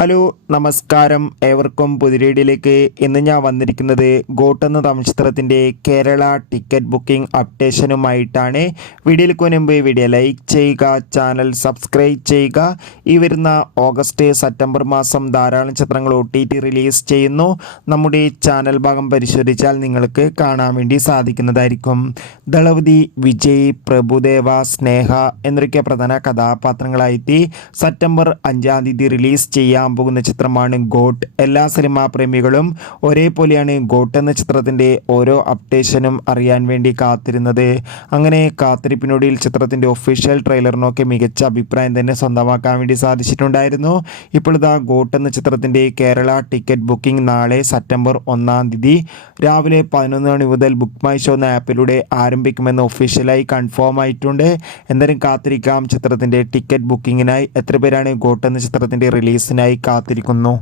Hello നമസ്കാരം, ഏവർക്കും പുതിരീഡിലേക്ക്. ഇന്ന് ഞാൻ വന്നിരിക്കുന്നത് ഗോട്ട് എന്ന തമിഴ് ചിത്രത്തിൻ്റെ കേരള ടിക്കറ്റ് ബുക്കിംഗ് അപ്ഡേഷനുമായിട്ടാണ്. വീഡിയോയിലേക്ക് മുൻപ് വീഡിയോ ലൈക്ക് ചെയ്യുക, ചാനൽ സബ്സ്ക്രൈബ് ചെയ്യുക. ഈ വരുന്ന ഓഗസ്റ്റ് സെപ്റ്റംബർ മാസം ധാരാളം ചിത്രങ്ങൾ OTT റിലീസ് ചെയ്യുന്നു. നമ്മുടെ ചാനൽ ഭാഗം പരിശോധിച്ചാൽ നിങ്ങൾക്ക് കാണാൻ വേണ്ടി സാധിക്കുന്നതായിരിക്കും. ദളപതി, വിജയ്, പ്രഭുദേവ, സ്നേഹ എന്നൊക്കെ പ്രധാന കഥാപാത്രങ്ങളായിട്ട് സെപ്റ്റംബർ 5 റിലീസ് ചെയ്യാൻ പോകുന്ന ചിത്രമാണ് ഗോട്ട്. എല്ലാ സിനിമാ പ്രേമികളും ഒരേപോലെയാണ് ഗോട്ട് എന്ന ചിത്രത്തിൻ്റെ ഓരോ അപ്ഡേഷനും അറിയാൻ വേണ്ടി കാത്തിരുന്നത്. അങ്ങനെ കാത്തിരിപ്പിനൊടുവിൽ ചിത്രത്തിൻ്റെ ഒഫീഷ്യൽ ട്രെയിലറിനൊക്കെ മികച്ച അഭിപ്രായം തന്നെ സ്വന്തമാക്കാൻ വേണ്ടി സാധിച്ചിട്ടുണ്ടായിരുന്നു. ഇപ്പോഴത്തെ ഗോട്ട് എന്ന ചിത്രത്തിൻ്റെ കേരള ടിക്കറ്റ് ബുക്കിംഗ് നാളെ സെപ്റ്റംബർ 1 രാവിലെ 11 മണി മുതൽ ബുക്ക് മൈ ഷോ എന്ന ആപ്പിലൂടെ ആരംഭിക്കുമെന്ന് ഒഫീഷ്യലായി കൺഫേം ആയിട്ടുണ്ട്. എന്തായാലും കാത്തിരിക്കാം ചിത്രത്തിൻ്റെ ടിക്കറ്റ് ബുക്കിങ്ങിനായി. എത്ര പേരാണ് ഗോട്ട് എന്ന ചിത്രത്തിൻ്റെ റിലീസിനായി കാത്തിരിക്കുന്നു?